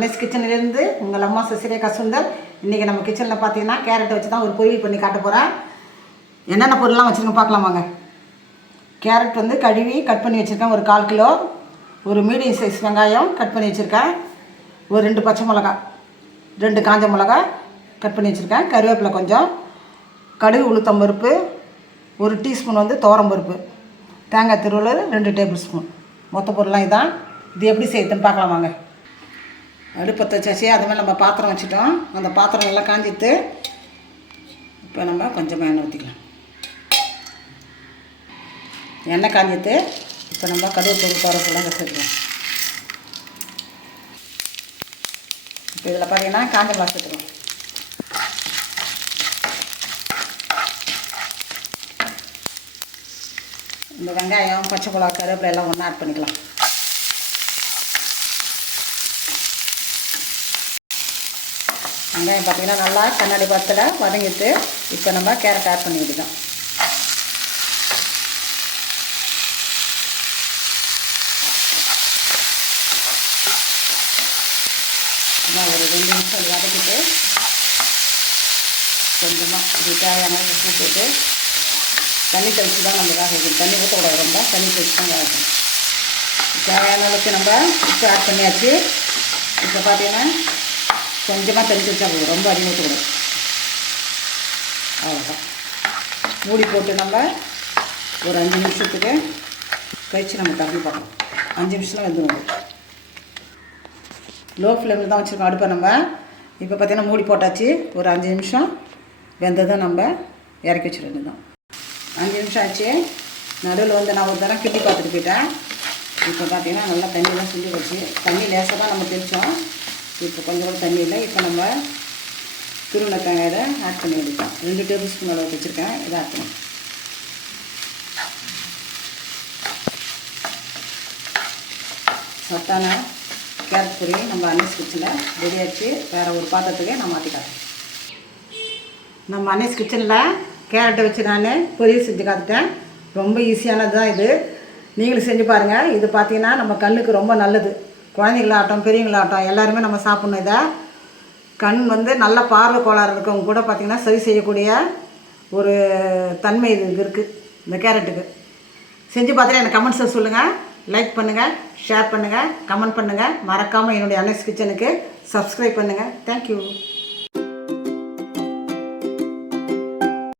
அன்னைஸ் கிச்சன்லேருந்து உங்கள் அம்மா சிசிரேகா சுந்தர். இன்றைக்கி நம்ம கிச்சனில் பார்த்தீங்கன்னா கேரட்டை வச்சு தான் ஒரு பொரியல் பண்ணி காட்ட போகிறேன். என்னென்ன பொருள்லாம் வச்சுருக்கேன் பார்க்கலாம் வாங்க. கேரட் வந்து கழுவி கட் பண்ணி வச்சுருக்கேன் ஒரு 1/4 கிலோ. ஒரு மீடியம் சைஸ் வெங்காயம் கட் பண்ணி வச்சுருக்கேன். ஒரு 2 பச்சை மிளகா, 2 காஞ்ச மிளகா கட் பண்ணி வச்சுருக்கேன். கருவேப்பிலை கொஞ்சம், கடுகு உளுத்தம்பருப்பு, 1 டீஸ்பூன் வந்து துவரம்பருப்பு, தேங்காய் திருவள்ளு 2 டேபிள் ஸ்பூன். மொத்த பொருள்லாம் இதான். இது எப்படி செய்யுதுன்னு பார்க்கலாம் வாங்க. அடுப்பத்தை வச்சாச்சு. அது மாதிரி நம்ம பாத்திரம் வச்சுட்டோம். அந்த பாத்திரம் நல்லா காஞ்சிட்டு இப்போ நம்ம கொஞ்சமாக எண்ணெய் ஊற்றிக்கலாம். எண்ணெய் காஞ்சிட்டு இப்போ நம்ம கடுகு துவரப்பெல்லாம் சேர்த்துக்கலாம். இப்போ இதில் பார்த்தீங்கன்னா காஞ்ச மிளகா சேர்த்துக்கலாம். இந்த வெங்காயம், பச்சை மிளகா, கருவேப்பிலை எல்லாம் ஒன்றா ஆட் பண்ணிக்கலாம். வெங்காயம் பார்த்திங்கன்னா நல்லா கண்ணாடி பத்தில் வதங்கிட்டு இப்போ நம்ம கேரட் ஆட் பண்ணி விட்டுக்கலாம். ஒரு 2 நிமிஷம் அது வதக்கிட்டு கொஞ்சமாக இது தேவையான உப்பு போட்டு தண்ணி தெளித்து தான் நம்ம வேக வைக்கணும். தண்ணி ஊற்றக்கூடாது, ரொம்ப தண்ணி தெளித்து தான் வேக வைக்கணும். தேவையான அளவுக்கு நம்ம உப்பு ஆட் பண்ணியாச்சு. இப்போ பார்த்தீங்கன்னா கொஞ்சமாக தண்ணி தெளிச்சா போதும், ரொம்ப அதிகம் ஊற்றக்கூடாது. அவ்வளோதான். மூடி போட்டு நம்ம ஒரு 5 நிமிஷத்துக்கு கழித்து நம்ம திறந்து பார்க்கலாம். 5 நிமிஷத்தில் வெந்துடும். லோ ஃப்ளேமில் தான் வச்சுருக்கோம் அடுப்பை நம்ம. இப்போ பார்த்தீங்கன்னா மூடி போட்டாச்சு. ஒரு 5 நிமிஷம் வெந்ததும் நம்ம இறக்கி வச்சுட வேண்டியது தான். 5 நிமிஷம் ஆச்சு. நடுவில் வந்து நான் ஒரு தரம் கிண்டி பார்த்துட்டு போயிட்டேன். இப்போ பார்த்தீங்கன்னா நல்லா தண்ணியெலாம் சுண்டி வச்சு தண்ணி லேசாக தான் நம்ம தெளித்தோம். இப்போ கொஞ்சம் கூட தண்ணி இல்லை. இப்போ நம்ம துருவின தேங்காயை ஆட் பண்ணி எடுக்கலாம். 2 டேபிள் ஸ்பூன் அளவுக்கு வச்சுருக்கேன். இதை ஆட் பண்ணி சத்தான கேரட் பொரியல் நம்ம அன்னைஸ் கிச்சனில் ரெடி ஆச்சு. வேறு ஒரு பாத்திரத்துக்கு நான் மாற்றிக்காட்டேன். நம்ம அன்னைஸ் கிச்சனில் கேரட்டை வச்சு நான் பொரியல் செஞ்சு காத்துட்டேன். ரொம்ப ஈஸியானது தான் இது. நீங்களும் செஞ்சு பாருங்கள். இது பார்த்திங்கன்னா நம்ம கண்ணுக்கு ரொம்ப நல்லது. குழந்தைங்களாகட்டும் பெரியவங்களாகட்டும் எல்லாருமே நம்ம சாப்பிட்ணும். இதை கண் வந்து நல்ல பார்வை கோளாறு இருக்கவங்க கூட பார்த்திங்கன்னா சரி செய்யக்கூடிய ஒரு தன்மை இது இருக்குது இந்த கேரட்டுக்கு. செஞ்சு பார்த்துட்டு எனக்கு கமெண்ட்ஸில் சொல்லுங்கள். லைக் பண்ணுங்கள், ஷேர் பண்ணுங்கள், கமெண்ட் பண்ணுங்கள். மறக்காமல் என்னுடைய அன்னைஸ் கிச்சனுக்கு சப்ஸ்கிரைப் பண்ணுங்கள். தேங்க்யூ.